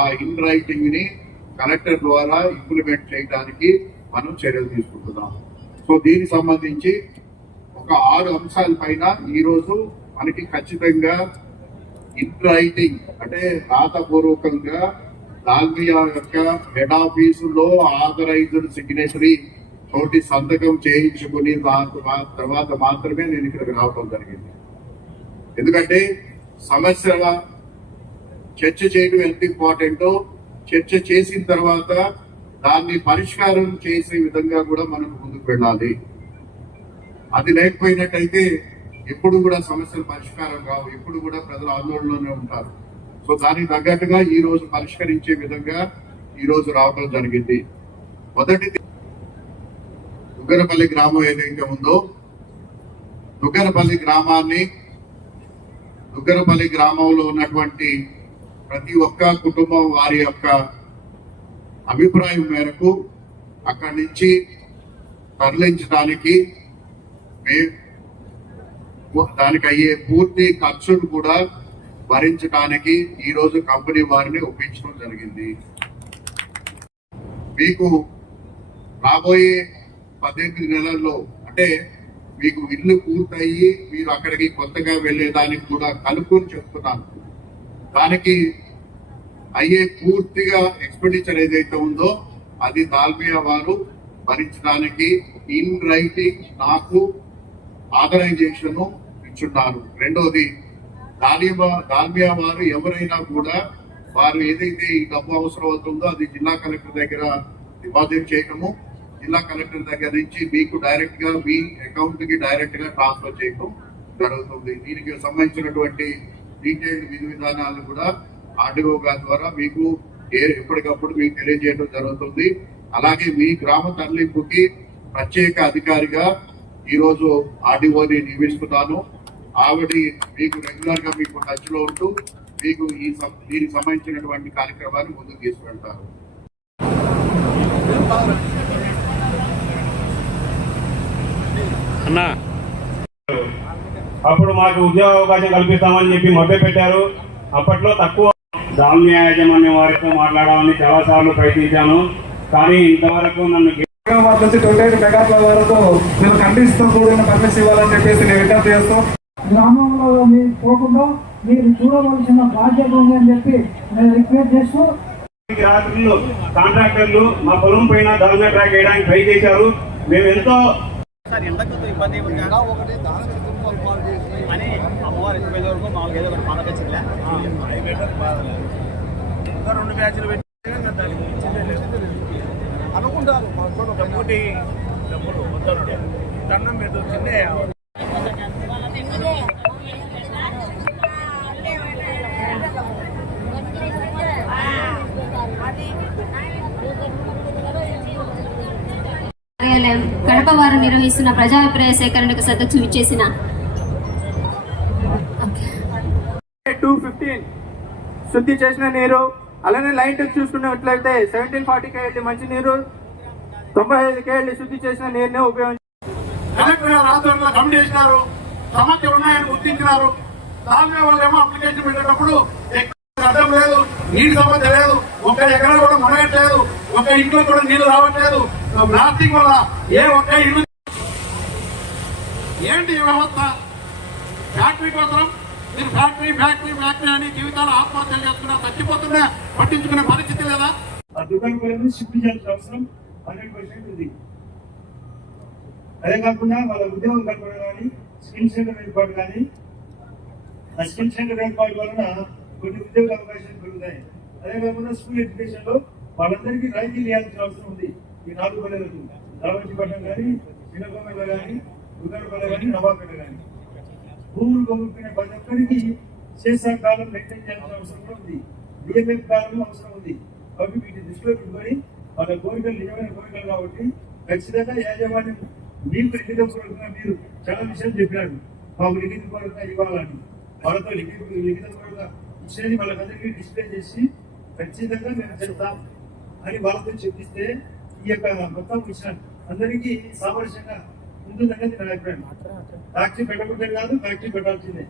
ఆ ఇన్ రైటింగ్ని కలెక్టర్ ద్వారా ఇంప్లిమెంట్ చేయడానికి మనం చర్యలు తీసుకుంటున్నాం. సో దీనికి సంబంధించి ఒక ఆరు అంశాల పైన ఈ రోజు మనకి ఖచ్చితంగా ఇన్ రైటింగ్ అంటే రాతపూర్వకంగా దాల్మియా యొక్క హెడ్ ఆఫీసులో ఆథరైజ్డ్ సిగ్నేచరీ తోటి సంతకం చేయించుకుని తర్వాత మాత్రమే నేను ఇక్కడికి రావడం జరిగింది. ఎందుకంటే సమస్యల చర్చ చేయడం ఎంత ఇంపార్టెంటో చర్చ చేసిన తర్వాత దాన్ని పరిష్కారం చేసే విధంగా కూడా మనం ముందుకు వెళ్ళాలి. అది లేకపోయినట్టయితే ఎప్పుడు కూడా సమస్యలు పరిష్కారం కావు. ఎప్పుడు కూడా ప్రజలు ఆందోళనలోనే ఉంటారు. సో దానికి తగ్గట్టుగా ఈ రోజు పరిష్కరించే విధంగా ఈ రోజు రావడం జరిగింది. మొదటిది దుగ్గరపల్లి గ్రామం ఏదైతే ఉందో దుగ్గరపల్లి గ్రామాన్ని దుగ్గరపల్లి గ్రామంలో ఉన్నటువంటి ప్రతి ఒక్క కుటుంబం వారి యొక్క అభిప్రాయం మేరకు అక్కడి నుంచి తరలించడానికి దానికి అయ్యే పూర్తి ఖర్చును కూడా భరించడానికి ఈ రోజు కంపెనీ వారిని ఒప్పించడం జరిగింది. మీకు రాబోయే పద్దెనిమిది నెలల్లో అంటే మీకు ఇల్లు పూర్తయ్యి మీరు అక్కడికి కొత్తగా వెళ్ళేదానికి కూడా కలుపుకొని చెప్తున్నాను. దానికి అయ్యే పూర్తిగా ఎక్స్పెండిచర్ ఏదైతే ఉందో అది దాల్మియా వారు భరించడానికి ఇన్ రైటింగ్ నాకు ఆథరైజేషన్ ఇచ్చున్నారు. రెండోది దానియా దాల్మియా వారు ఎవరైనా కూడా వారు ఏదైతే ఈ డబ్బు అవసరం అవుతుందో అది జిల్లా కలెక్టర్ దగ్గర డిపాజిట్ చేయటము జిల్లా కలెక్టర్ దగ్గర నుంచి మీకు డైరెక్ట్గా మీ అకౌంట్కి డైరెక్ట్గా ట్రాన్స్ఫర్ చేయటం జరుగుతుంది. దీనికి సంబంధించినటువంటి డీటెయిల్డ్ విధి విధానాలు కూడా ఆర్డీఓ గారి ద్వారా మీకు ఏ- ఎప్పటికప్పుడు మీకు తెలియజేయడం జరుగుతుంది. అలాగే మీ గ్రామ తరలింపుకి ప్రత్యేక అధికారిగా ఈరోజు రోజు ఆర్డీఓని నియమిస్తున్నాను. ఆవిడ మీకు రెగ్యులర్గా మీకు టచ్లో ఉంటూ మీకు ఈ దీనికి సంబంధించినటువంటి కార్యక్రమాన్ని ముందుకు తీసుకెళ్తారు. అన్నా. అప్పుడు మాకు ఉద్యోగ అవకాశం కల్పిస్తామని చెప్పి మభ్య పెట్టారు. అప్పట్లో తక్కువ దాల్మియ యాజమాన్యం వారితో మాట్లాడాలని చాలా సార్లు ప్రయత్నించాను కానీ ఇంతవరకు నన్ను హైదరాబాద్ నుంచి ట్వంటీ ఎయిట్ మెగా వరకు మేము ఖండిస్తూ కూడిన ఇవ్వాలని చెప్పేసి నేను విజ్ఞప్తి చేస్తూ గ్రామంలో మీరు పోకుండా మీరు చూడవలసిన బాధ్యత ఉంది అని చెప్పి నేను రిక్వెస్ట్ చేస్తూ రాత్రులు కాంట్రాక్టర్లు మా పొలం పైన దాల్మియా ట్రాక్ వేయడానికి ట్రై చేశారు. మేము ఎంతో సార్ ఎంతకు ఇబ్బంది ఉంది అని అమ్మవారు ఎత్తిపోయే వరకు మామూలుగా ఏదో ఒకటి మనకు వచ్చిందిలే రెండు బ్యాచ్లు పెట్టి అనుకుంటారు డబ్బుటి డబ్బులు వద్దరు దండం పెట్టు తిన్నే కార్యాలయం కడప వారు నిర్వహిస్తున్న ప్రజాభిప్రాయ సేకరణకు సదస్సు విచ్చేసిన టూ ఫిఫ్టీన్ శుద్ధి చేసిన నీరు అలానే లైన్ టెక్ చూసుకున్నట్లయితే సెవెంటీన్ ఫార్టీ కేఎల్డి మంచి నీరు తొంభై ఐదు కేఎల్డి శుద్ధి చేసిన నీరునే ఉపయోగించారు కలెక్టర్ గారు ఆధ్వర్యంలో కమిటీ చేసినారు సమస్యలు ఉన్నాయని గుర్తించినారు. దాని వాళ్ళు ఏమో అప్లికేషన్ పెట్టేటప్పుడు ఎక్కడ అడ్డం లేదు నీటి సమస్య లేదు ఒక ఎకరా కూడా మునగట్లేదు ఒక ఇంట్లో కూడా నీళ్ళు రావట్లేదు. ప్లాస్టిక్ వల్ల ఏ ఒక్క ఇల్లు ఏంటి ఈ వ్యవస్థ? ఫ్యాక్టరీ కోసం మీరు ఫ్యాక్టరీ ఫ్యాక్టరీ ఫ్యాక్టరీ అని జీవితాలు ఆత్మహత్యలు చేసుకున్నా చచ్చిపోతున్నా పట్టించుకునే పరిస్థితి లేదా? ఆ షిఫ్ట్ చేయాల్సిన అవసరం హండ్రెడ్ పర్సెంట్ ఉంది. అదే కాకుండా వాళ్ళ ఉద్యోగం కల్పన కానీ స్కిల్ సెంటర్ ఏర్పాటు కానీ ఆ స్కిల్ సెంటర్ ఏర్పాటు వలన కొన్ని ఉద్యోగ అవకాశాలు పెరుగుతాయి. అదే కాకుండా స్కూల్ ఎడ్యుకేషన్లో వాళ్ళందరికీ రాయితీలు ఇవ్వాల్సిన అవసరం ఉంది. ఈ నాలుగు పల్లెలకు రావచ్చిపట్నం కానీ చిన్నకొమ్మల కానీ ఉదరపల్లి కానీ నవాపేట కానీ. భూములు కొనుక్కునే ప్రతి ఒక్కరికి శేషా కాలం మెయింటైన్ చేయాల్సిన అవసరం ఉంది. డిఎంఎఫ్ కాలం అవసరం ఉంది. అవి వీటి దృష్టిలో పెట్టుకొని వాళ్ళ కోరికలు నిజమైన కోరికలు కాబట్టి ఖచ్చితంగా యాజమాన్యం మీకు లిఖితపూర్వకంగా మీరు చాలా విషయాలు చెప్పినాడు మాకు లిఖితపూర్వకంగా ఇవ్వాలని. వాళ్ళతో లిఖిత లిఖితపూర్వకంగా ఇచ్చేది వాళ్ళకందరికీ డిస్ప్లే చేసి ఖచ్చితంగా మేము చేస్తాం అని వాళ్ళతో చెప్పిస్తే ఈ యొక్క మొత్తం విషయం అందరికీ సామరస్యంగా ఉంటుందనేది నా అభిప్రాయం. ఫ్యాక్టరీ పెట్టకూడదే కాదు ఫ్యాక్టరీ పెట్టాల్సిందే.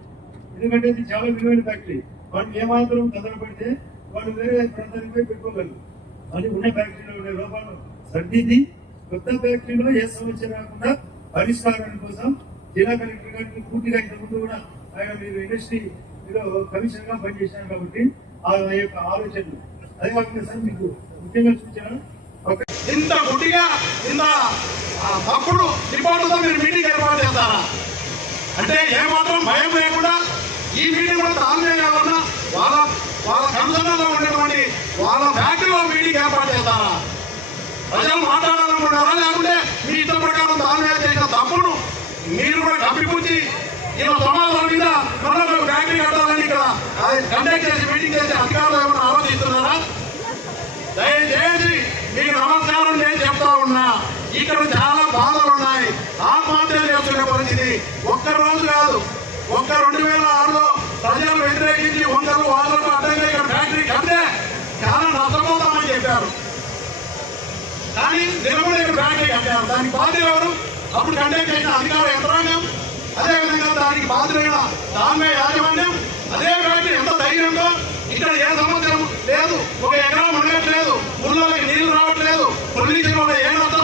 ఎందుకంటే ఇది చాలా విలువైన ఫ్యాక్టరీ. మనం ఏమాత్రం తొందర పెడితే వాళ్ళు వేరే ప్రాంతానికి పోయి పెట్టుకోగలరు అని ఉన్న ఫ్యాక్టరీలో ఉండే లోపాలు సర్దిద్ది కొత్త ఫ్యాక్టరీలో ఏ సమస్య రాకుండా పరిష్కారం కోసం జిల్లా కలెక్టర్ గారికి పూర్తిగా ఇంతకుముందు కూడా ఆయన మీరు ఇండస్ట్రీలో కమిషన్గా పనిచేశారు కాబట్టి ఆ యొక్క ఆలోచనలు. అదే కాకుండా సార్ మీకు ముఖ్యంగా సూచన ఇంత గుడ్డిగా ఇంత తప్పుడు రిపోర్టుతో మీరు మీటింగ్ ఏర్పాటు చేస్తారా? అంటే ఏమాత్రం భయం లేకుండా ఈ మీటింగ్ కూడా తానే చేయాలన్నా వాళ్ళ వాళ్ళ కన్సర్న్లో ఉండేటువంటి వాళ్ళ ఫ్యాక్టరీలో మీటింగ్ ఏర్పాటు చేస్తారా? ప్రజలు మాట్లాడాలనుకుంటారా లేకుంటే మీ ఇష్టం ప్రకారం తానే చేసిన తప్పును మీరు కూడా కప్పిపుచ్చి ఇలా సమాజం మీద మరొక ఫ్యాక్టరీ కట్టాలని ఇక్కడ కండక్ట్ చేసి మీటింగ్ చేసి అధికారులు ఏమైనా ఆలోచిస్తున్నారా? దయచేసి మీకు నమస్కారం నేను చెప్తా ఉన్నా. ఇక్కడ చాలా బాధలు ఉన్నాయి. ఆత్మహత్యలు చేసుకునే పరిస్థితి ఒక్క రోజు కాదు. ఒక్క రెండు వేల ఆరులో ప్రజలు వ్యతిరేకించి వందలు వాదనలు అడ్డంగా ఇక్కడ ఫ్యాక్టరీ కడితే చాలా నష్టపోతామని చెప్పారు. కానీ నిలబడి ఇక్కడ ఫ్యాక్టరీ కట్టారు దానికి బాధ్యులు ఎవరు? అప్పుడు కండక్ట్ చేసిన అధికార యంత్రాంగం అదేవిధంగా దానికి బాధ్యులైన దాన్మే యాజమాన్యం అదే ఫ్యాక్టరీ ఎంత ధైర్యంగా ఇక్కడ ఏ సమస్య లేదు. Dominique no le